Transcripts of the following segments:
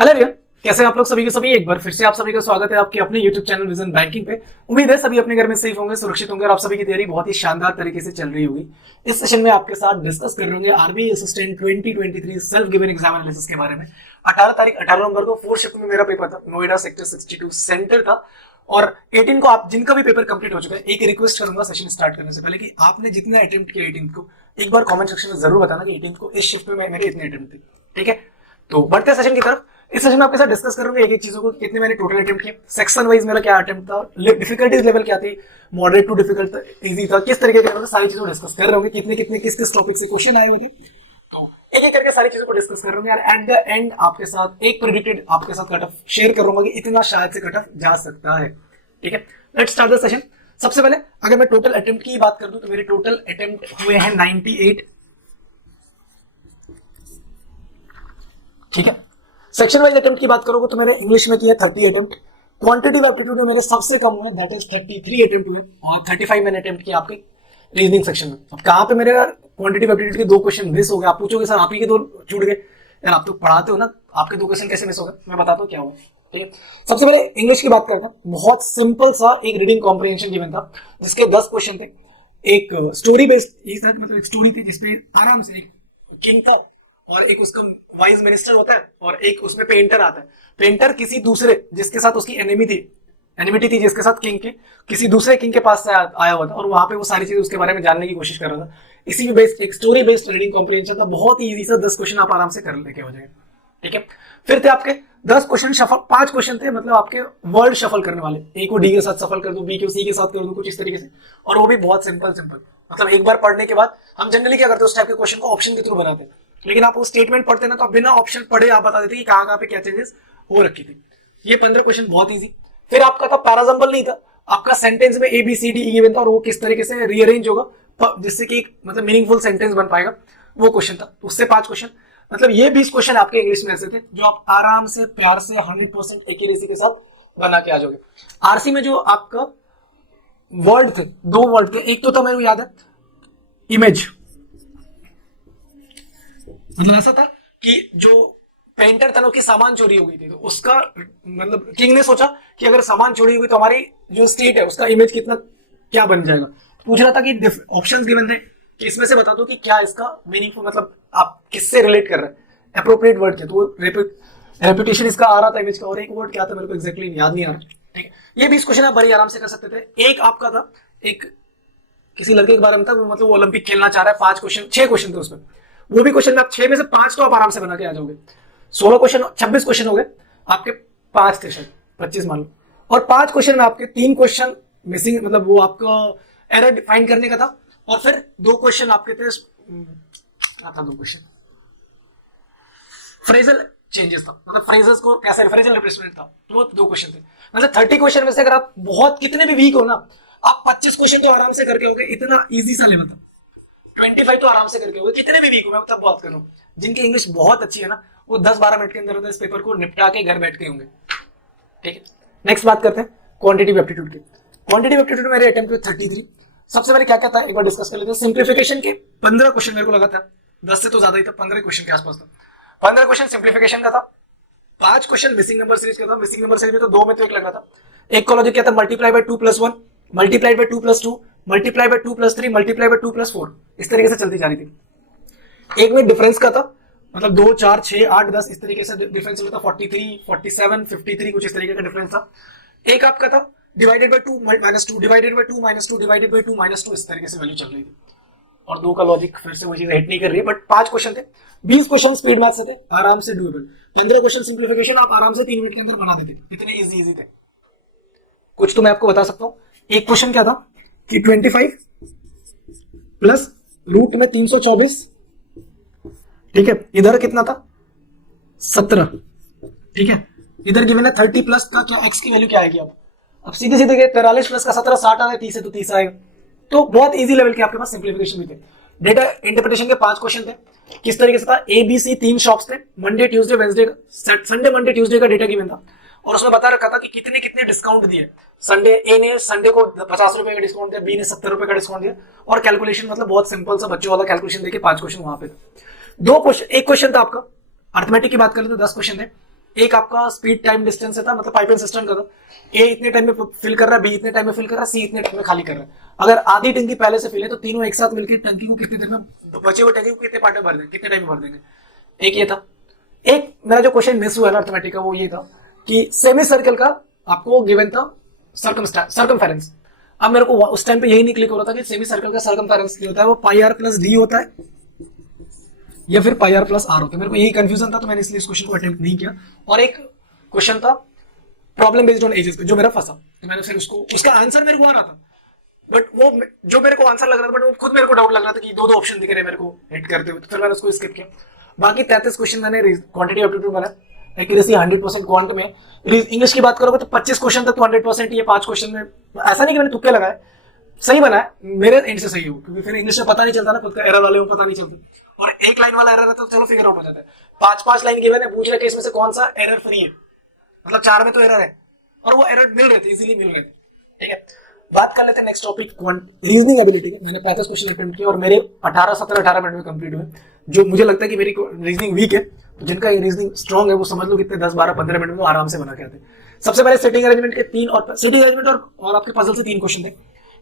Hello रिया, कैसे हैं आप लोग सभी के सभी। एक बार फिर से आप सभी का स्वागत है आपके अपने YouTube चैनल विजन बैंकिंग पे। उम्मीद है सभी अपने घर में सेफ होंगे, सुरक्षित होंगे और आप सभी की तैयारी बहुत ही शानदार तरीके से चल रही होगी। इस सेशन में आपके साथ डिस्कस कर रहे होंगे RBI assistant 2023 self given exam analysis के बारे में। 18 नवंबर को 4 शिफ्ट में मेरा पेपर था, नोएडा सेक्टर 62 सेंटर था। और 18 को आप जिनका भी पेपर कंप्लीट हो चुका है, एक रिक्वेस्ट करूंगा सेशन स्टार्ट करने से पहले कि आपने जितना अटेम्प्ट किया 18 को, एक बार कमेंट सेक्शन में जरूर बताना कि 18 को इस शिफ्ट में मेरे इतने अटेम्प्ट थे। ठीक है, तो बढ़ते सेशन की तरफ। इस सेशन में आपके साथ डिस्कस करूंगा एक एक चीजों को, कितने मैंने टोटल अटेम्प्ट किए, सेक्शन वाइज मेरा क्या अटेम्प्ट था, डिफिकल्टीज लेवल क्या थी, मॉडरेट टू डिफिकल्ट था, इजी था, किस तरीके के सारी चीजों को डिस्कस कर रहे होंगे, कितने कितने किस किस टॉपिक से क्वेश्चन आए हुए थे, तो एक एक करके सारी चीजों को डिस्कस कर रहे होंगे। एट द एंड आपके साथ एक प्रेडिक्टेड आपके साथ कट ऑफ शेयर करूंगा कि इतना शायद से कट ऑफ जा सकता है। ठीक है, लेट्स स्टार्ट द सेशन। सबसे पहले अगर मैं टोटल अटेम्प्ट की बात कर दूं तो मेरे टोटल अटेम्प्ट हुए हैं 98। ठीक है, सेक्शन वाइज अटेम्प्ट की बात करोगे तो मेरे इंग्लिश में किया 30 अटेम्प्ट, क्वांटिटेटिव एप्टीट्यूड में मेरे सबसे कम हुए, दैट इज 33 अटेम्प्ट हुए, और 35 मैंने अटेम्प्ट किया आपके रीजनिंग सेक्शन में। अब कहां पे मेरे क्वांटिटेटिव एप्टीट्यूड के 2 क्वेश्चन मिस हो गए। आप पूछोगे सर आप ही के 2 छूट गए, यार आप तो पढ़ाते हो ना, आपके 2 क्वेश्चन कैसे मिस हो गए, मैं बताता हूँ क्या हुआ। ठीक है, सबसे पहले इंग्लिश की बात करते हैं। बहुत सिंपल सा एक रीडिंग कॉम्प्रिहेंशन गिवन था जिसके 10 क्वेश्चन थे। एक स्टोरी बेस्ड, मतलब एक स्टोरी थी जिसपे आराम से एक किंग था और एक उसका वाइज मिनिस्टर होता है और एक उसमें पेंटर आता है। पेंटर किसी दूसरे जिसके साथ उसकी एनिमिटी थी जिसके साथ किंग के किसी दूसरे किंग के पास से आया हुआ था और वहां पे वो सारी चीजें उसके बारे में जानने की कोशिश कर रहा था। इसी में बेस्ड एक स्टोरी बेस्ड रीडिंग कॉम्प्रिहेंशन था, बहुत ही इजी सा 10 क्वेश्चन आप आराम से कर लेके हो जाएंगे। ठीक है, फिर थे आपके 10 क्वेश्चन शफल, 5 क्वेश्चन थे मतलब आपके वर्ड शफल करने वाले। ए को डी के साथ सफल कर दूं, बी को सी के साथ कर दूं, कुछ इस तरीके से, और वो भी बहुत सिंपल मतलब एक बार पढ़ने के बाद हम जनरली क्या करते हैं उस टाइप के क्वेश्चन को ऑप्शन के थ्रू बनाते हैं, लेकिन आप वो स्टेटमेंट पढ़ते ना तो आप बिना ऑप्शन पढ़े आप बता देते कि कहां पे क्या चेंजेस हो रखी थी। ये 15 क्वेश्चन बहुत इजी। फिर आपका था पैराजम्बल नहीं था, आपका सेंटेंस में A B C D given था और वो किस तरीके से रीअरेंज होगा जिससे कि मतलब मीनिंगफुल सेंटेंस बन पाएगा, वो क्वेश्चन था। उससे 5 क्वेश्चन, मतलब ये 20 क्वेश्चन आपके इंग्लिश में ऐसे थे जो आप आराम से प्यार से 100% एक्यूरेसी के साथ बना के आ जाओगे। आरसी में जो आपका वर्ड थे, 2 वर्ड थे, एक तो था मेरे को याद है इमेज, मतलब ऐसा था कि जो पेंटर था ना उसकी सामान चोरी हो गई थी, तो उसका मतलब किंग ने सोचा कि अगर सामान चोरी हो गई तो हमारी जो स्टेट है उसका इमेज कितना क्या बन जाएगा। पूछ रहा था कि ऑप्शंस गिवन थे कि इसमें से बता दो कि क्या इसका मीनिंगफुल, मतलब आप किससे रिलेट कर रहे हैं, अप्रोप्रिएट वर्ड क्या, तो रेपुटेशन इसका आ रहा था इमेज का, और एक वर्ड क्या था मेरे को एग्जैक्टली याद नहीं आ रहा। ठीक है, ये 20 क्वेश्चन आप बड़ी आराम से कर सकते थे। एक आपका था एक किसी लड़के के बारे में था, मतलब वो ओलंपिक खेलना चाह रहा है, 5 क्वेश्चन 6 क्वेश्चन थे उसमें, वो भी क्वेश्चन में आप 6 में से 5 तो आप आराम से बना के आ जाओगे। 16 क्वेश्चन 26 क्वेश्चन हो गए आपके, 5 थे शायद 25 मान लो, और 5 क्वेश्चन में आपके 3 क्वेश्चन मिसिंग, मतलब वो आपका एरर डिफाइन करने का था, और फिर 2 क्वेश्चन आपके थे, था 2 क्वेश्चन फ्रेजल चेंजेस था, मतलब फ्रेजेस को कैसे फ्रेजल रिप्लेसमेंट था, तो वो 2 क्वेश्चन थे। मतलब 30 क्वेश्चन में से अगर आप बहुत कितने भी वीक हो ना, आप 25 क्वेश्चन तो आराम से करके होगे, इतना इजी सा लेवल था। 25 तो आराम से करके होगे, कितने भी वीक हो, मैं तब बात कर रहा हूं। जिनकी इंग्लिश बहुत अच्छी है ना, वो 10-12 मिनट के अंदर इस पेपर को निपटा के घर बैठ के होंगे। ठीक है, नेक्स्ट बात करते हैं क्वांटिटेटिव एप्टीट्यूड की। क्वांटिटेटिव एप्टीट्यूड में मेरे अटेम्प्ट 33। सबसे पहले क्या क्या था एक बार डिस्कस कर लेते हैं। सिंप्लीफिकेशन के 15 क्वेश्चन मेरे को लगा था, 10 से तो ज्यादा ही था, 15 क्वेश्चन के आसपास था। 15 क्वेश्चन सिंप्लीफिकेशन का था, 5 क्वेश्चन मिसिंग नंबर सीरीज का था। मिसिंग नंबर सीरीज में तो 2 में तो 1 लगा था। एक का लॉजिक क्या था, multiply by 2 + 1, multiply by 2 + 2, multiply by 2 + 3, multiply by 2 + 4, इस तरीके से चलती जा रही थी। एक में डिफरेंस का था, मतलब 2, 4, 6, 8, 10 इस तरीके से डिफरेंस होता था, 43, 47, 53 कुछ इस तरीके का डिफरेंस था। एक आपका था divided by 2 - 2, divided by 2 - 2, divided by 2 - 2, इस तरीके से वैल्यू चल रही थी। और 2 का लॉजिक फिर से वो चीज हिट नहीं कर रही है, बट 5 क्वेश्चन थे, 20 क्वेश्चन स्पीड मैथ से थे, आराम से डूएबल। 15 क्वेश्चन सिंप्लीफिकेशन आप आराम से 3 मिनट के अंदर बना देते थे, इतने इजी थे। कुछ तो मैं आपको बता सकता हूं। एक क्वेश्चन क्या था कि 25 प्लस रूट में 324, ठीक है, इधर कितना था 17, ठीक है, इधर गिवन है 30 प्लस का क्या एक्स की वैल्यू क्या आएगी। अब सीधे सीधे 43 प्लस का 17 60 आ 30 है तो 30 आएगा। तो बहुत इजी लेवल के आपके पास सिंप्लीफिकेशन भी थे। डेटा इंटरप्रिटेशन के 5 क्वेश्चन थे, किस तरीके से था, ए बी सी 3 शॉप्स थे, Monday Tuesday Wednesday Sunday Monday Tuesday का डेटा गिवन था, और उसमें बता रखा था कि कितने कितने डिस्काउंट दिए। संडे ए ने संडे को 50 रुपए का डिस्काउंट दिया, बी ने 70 रुपए का डिस्काउंट दिया, और कैलकुलेशन मतलब बहुत सिंपल सा बच्चों वाला कैलकुलेशन देके 5 क्वेश्चन वहां पे। 2 क्वेश्चन, एक क्वेश्चन था आपका अर्थमेटिक की बात करें तो 10 क्वेश्चन थे, एक आपका स्पीड टाइम डिस्टेंस था, मतलब पाइपलाइन सिस्टम का था। ए इतने टाइम में फिल कर रहा है, बी इतने टाइम में फिल कर रहा है, सी इतने टाइम में खाली कर रहा है। अगर आधी टंकी पहले से फिल है तो तीनों एक साथ मिलकर टंकी को कितने देर में, बचे हुए टंकी को कितने पार्ट में भर देंगे, कितने टाइम में भर देंगे। एक ये था। एक मेरा जो क्वेश्चन मिस हुआ ना अर्थमेटिक का, वो ये था कि सेमी सर्कल का आपको गिवन था सर्कमफेरेंस। अब मेरे को उस टाइम पे यही नहीं क्लिक हो रहा था कि सेमी सर्कल का सर्कमफेरेंस क्या होता है, वो पाई आर प्लस डी होता है या फिर पाई आर प्लस आर होता है। मेरे को यही कंफ्यूजन था, तो मैंने इसलिए इस क्वेश्चन को अटेम्प्ट नहीं किया। और एक क्वेश्चन था प्रॉब्लम बेस्ड ऑन एजेस पे, जो मेरा फंसा, तो मैंने फिर उसका आंसर मेरे को आ रहा था, बट वो जो मेरे को आंसर लग रहा था, बट वो खुद मेरे को डाउट लग रहा था कि दो ऑप्शन दिख रहे मेरे को हिट करते हुए, तो फिर मैंने उसको स्किप किया। बाकी 33 क्वेश्चन मैंने क्वांटिटी एप्टीट्यूड बना, एक्यूरेसी 100% क्वांट में। इंग्लिश की बात करोगे तो 25 क्वेश्चन तक तो 100%, ये 5 क्वेश्चन में ऐसा नहीं कि मैंने तुक्के लगाए, सही बना है मेरे एंड से सही हो, क्योंकि फिर इंग्लिश में पता नहीं चलता ना, खुद का एरर वाले को पता नहीं चलता। और एक लाइन वाला एरर है तो चलो फिगर आउट हो जाता है। 5-5 लाइन गिवन है, पूछ रहे कि इसमें से कौन सा एरर फ्री है, मतलब 4 में तो एरर है, और वो एरर मिल रहे थे, इजीली मिल गए थे। ठीक है, बात कर लेते हैं नेक्स्ट टॉपिक रीजनिंग एबिलिटी के। मैंने 35 क्वेश्चन अटेम्प्ट किए और मेरे 18 मिनट में कंप्लीट हुए। जो मुझे लगता है कि मेरी रीजनिंग वीक है, तो जिनका रीजनिंग स्ट्रांग है वो समझ लो कितने 10, 12, 15 मिनट में आराम से बना के आते। सबसे पहले सिटिंग अरेंजमेंट के 3 और सिटिंग अरेंजमेंट और आपके पजल से 3 क्वेश्चन थे।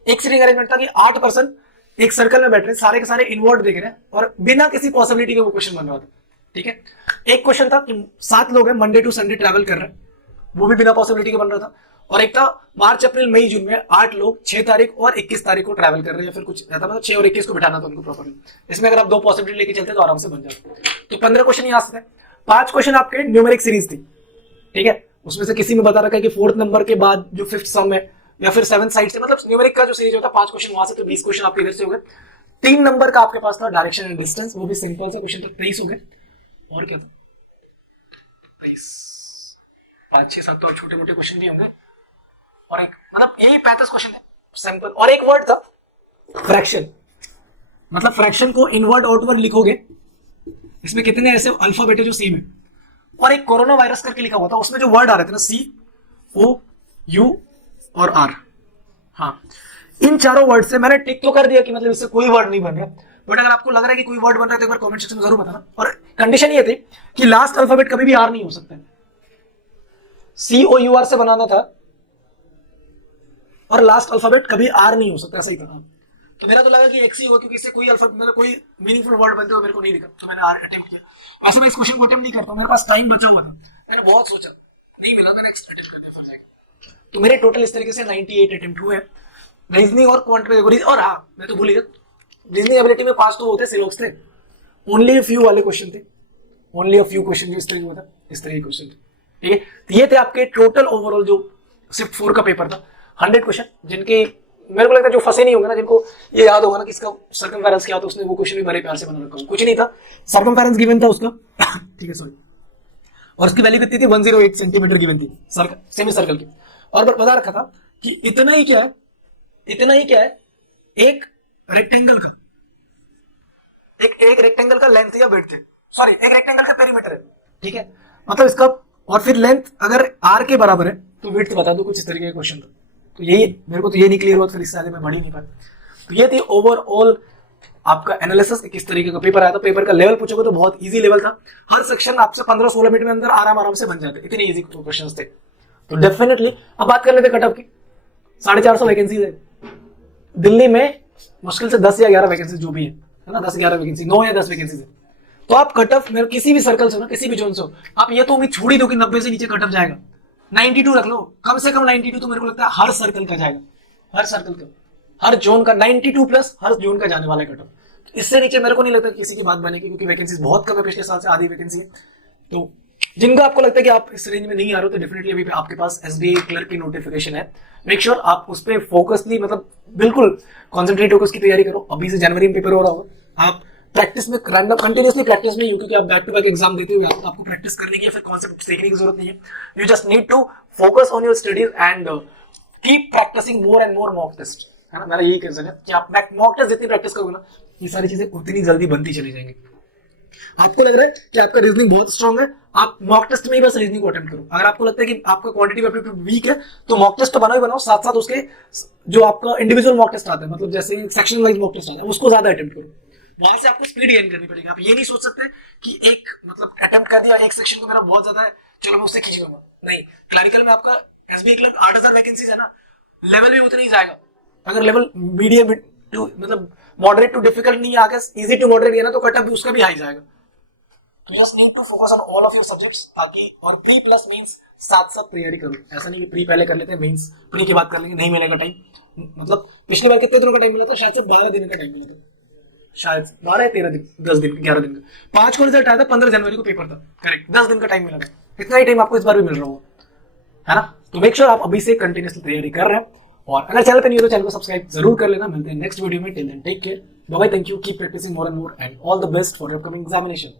एक सिटिंग अरेंजमेंट था कि 8 पर्सन एक सर्कल में बैठ रहे, सारे के सारे इनवर्ट देख रहे हैं और बिना किसी पॉसिबिलिटी के वो क्वेश्चन बन रहा था। ठीक है, एक क्वेश्चन था कि 7 लोग हैं मंडे टू संडे ट्रैवल कर रहे हैं, वो भी बिना पॉसिबिलिटी के बन रहा था। और एक था मार्च अप्रैल मई जून में 8 लोग 6 तारीख और 21 तारीख को ट्रैवल कर रहे हैं, या फिर कुछ रहता, मतलब 6 और 21 को बिठाना था उनको प्रॉपर्ली। इसमें अगर आप 2 पॉसिबिलिटी लेके चलते तो आराम से बन जाते। तो 15 क्वेश्चन यहाँ से थे। 5 क्वेश्चन आपके न्यूमेरिक सीरीज थी। ठीक है, उसमें से किसी में बता रखा है कि 4th नंबर के बाद जो 5th सम है या फिर 7th साइड से, मतलब न्यूमेरिक का जो सीरीज होता है 5 क्वेश्चन वहां से, तो 20 क्वेश्चन आपके इधर से हो गए। 3 नंबर का आपके पास था डायरेक्शन एंड डिस्टेंस, वो भी सिंपल सा क्वेश्चन था, 23 हो गए। और क्या था, 5-6-7 तो छोटे मोटे क्वेश्चन भी होंगे, और एक मतलब यही 35 क्वेश्चन थे सिंपल। और एक वर्ड था फ्रैक्शन, मतलब फ्रैक्शन को इनवर्ड आउटवर्ड लिखोगे, इसमें कितने ऐसे अल्फाबेट है जो सेम है। और एक कोरोना वायरस करके लिखा हुआ था, उसमें जो वर्ड आ रहे थे ना COU और R, हाँ, इन चारों वर्ड से मैंने टिक तो कर दिया कि मतलब इससे कोई वर्ड नहीं बन रहा, बट अगर आपको लग रहा है कि कोई वर्ड बन रहा है तो एक बार कमेंट सेक्शन में जरूर बताना। और कंडीशन ये थी कि लास्ट अल्फाबेट कभी भी R नहीं हो सकता है, COUR से बनाना था और लास्ट अल्फाबेट कभी R नहीं हो सकता, सही कहा। तो मेरा तो लगा कि X ही होगा, क्योंकि इससे कोई अल्फाबेट मतलब कोई मीनिंगफुल वर्ड बनते हुए मेरे को नहीं दिखा, तो मैंने R अटेम्प्ट किया। ऐसे मैं इस क्वेश्चन को अटेम्प्ट नहीं करता, मेरे पास टाइम बचा हुआ था, मैंने बहुत सोचा, नहीं मिला तो नेक्स्ट अटेम्प्ट करते जाएगा। तो मेरे टोटल इस तरीके से 98 अटेम्प्ट हुए रीजनिंग और क्वांट में। और हाँ, मैं तो भूल गया, रीजनिंग एबिलिटी में 5 तो होते सिलोक्स थे, ओनली अ फ्यू वाले क्वेश्चन थे, ओनली अ फ्यू क्वेश्चन जो इस तरीके होता, इस तरह के क्वेश्चन थे। ठीक है, तो ये थे आपके टोटल ओवरऑल जो शिफ्ट 4 का पेपर था। 100 क्वेश्चन, जिनके मेरे को लगता है जो फंसे नहीं होंगे ना, जिनको ये याद होगा ना कि इसका सर्कमफेरेंस क्या होता है, उसने वो क्वेश्चन भी बड़े प्यार से बना रखा। कुछ नहीं था, सर्कमफेरेंस गिवन था उसका ठीक है, सॉरी, और उसकी वैल्यू कितनी थी, 108 सेंटीमीटर गिवन थी सेमी सर्कल की। और बता रखा था कि इतना ही क्या है, एक रेक्टेंगल का एक रेक्टेंगल का लेंथ या विड्थ है, सॉरी एक रेक्टेंगल का पेरीमीटर है। ठीक है, मतलब इसका, और फिर लेंथ अगर R के बराबर है तो विड्थ बता दो, कुछ इस तरीके का क्वेश्चन था। तो यही मेरे को तो ये नहीं क्लियर हुआ, फिर इससे आगे मैं बढ़ ही नहीं पाया। तो ये थी ओवरऑल आपका एनालिसिस, किस तरीके का पेपर आया था। पेपर का लेवल पूछोगे तो बहुत इजी लेवल था, हर सेक्शन आपसे 15-16 मिनट में अंदर आराम से बन जाते, इतने इजी क्वेश्चन थे। तो डेफिनेटली अब बात कर लेते कट ऑफ की। 450 वैकेंसीज है दिल्ली में, मुश्किल से 10 या 11 वैकेंसी जो भी है ना, 10-11 वैकेंसी, 9 या 10 वैकेंसी है। तो आप कट ऑफ मेरे किसी भी सर्कल से हो ना, किसी भी जोन से हो, आप ये तो उम्मीद छोड़ ही दो कि 90 से नीचे कट ऑफ जाएगा। 92 रख लो, कम से कम 92 तो मेरे को लगता है हर सर्कल का जाएगा, हर सर्कल का, हर जोन का 92 प्लस हर जोन का जाने वाला है कट ऑफ। इससे नीचे मेरे को नहीं लगता किसी की बात बनेगी, क्योंकि वैकेंसीज बहुत कम है, पिछले साल से आधी वैकेंसी है। तो जिनका आपको लगता है कि आप इस रेंज में नहीं आ रहे हो, तो डेफिनेटली अभी आपके पास SBI क्लर्क की नोटिफिकेशन है, मेक श्योर आप उस पर फोकसली, मतलब बिल्कुल कॉन्सेंट्रेट होकर उसकी तैयारी करो। अभी से जनवरी में पेपर हो रहा होगा, आप प्रैक्टिस में रैंडम कंटिन्यूसली प्रैक्टिस में, क्योंकि आप बैक टू बैक एग्जाम देते हुए आपको प्रैक्टिस करने की या फिर कॉन्सेप्ट सीखने की जरूरत नहीं है। You just need to focus on your studies and keep practising more and more mock test, है ना। मेरा यही कंसर्न है कि आप मॉक टेस्ट जितनी प्रैक्टिस करोगे ना, ये सारी चीजें उतनी जल्दी बनती चली जाएंगी। आपको लग रहा है कि आपका रीजनिंग बहुत स्ट्रांग है, आप मॉक टेस्ट में ही बस रीजनिंग को अटेम्प्ट करो। अगर आपको लगता है कि आपका क्वांटिटी एप्टीट्यूड वीक है, तो मॉक टेस्ट तो बनाओ ही बनाओ, साथ साथ उसके जो आपका इंडिविजुअल मॉक टेस्ट आता है, मतलब जैसे सेक्शन वाइज मॉक टेस्ट आता है, उसको ज्यादा अटेम्प्ट करो। वहां से आपको स्पीड गेन करनी पड़ेगी। आप ये नहीं सोच सकते कि एक मतलब अटेम्प्ट कर दिया एक सेक्शन को मेरा बहुत ज्यादा है, चलो मैं उससे खींच लूंगा, नहीं। क्लरिकल में आपका एसबीआई के लिए 8,000 वैकेंसीज है ना, लेवल भी उतना ही जाएगा। अगर लेवल मीडियम टू मतलब मॉडरेट टू डिफिकल्ट नहीं आगे इजी टू मॉडरेट है ना, तो कटअप भी उसका भी हाई जाएगा। तो just need to focus on all of your subjects, ताकि और प्री प्लस मेंस साथ साथ तैयारी करो। ऐसा नहीं कि प्री पहले कर लेते हैं, मेंस प्री की बात कर लेंगे, नहीं मिलेगा टाइम। मतलब पिछली बार कितने दिनों का टाइम मिला था, शायद से 12 दिन का टाइम मिला था, शायद 12 या 13 दिन, 10 दिन 11 दिन का। 5 को रिजल्ट आया था, 15 जनवरी को पेपर था, करेक्ट, 10 दिन का टाइम मिला था। इतना ही टाइम आपको इस बार भी मिल रहा होगा, है ना। तो मेक श्योर आप अभी से कंटिन्यूसली तैयारी कर रहे हैं, और अगर चैनल पे नहीं हो तो चैनल को सब्सक्राइब जरूर कर लेना। मिलते हैं नेक्स्ट वीडियो में, till then take care, bye bye, thank you, keep practising more and more, and all the best for your upcoming examination.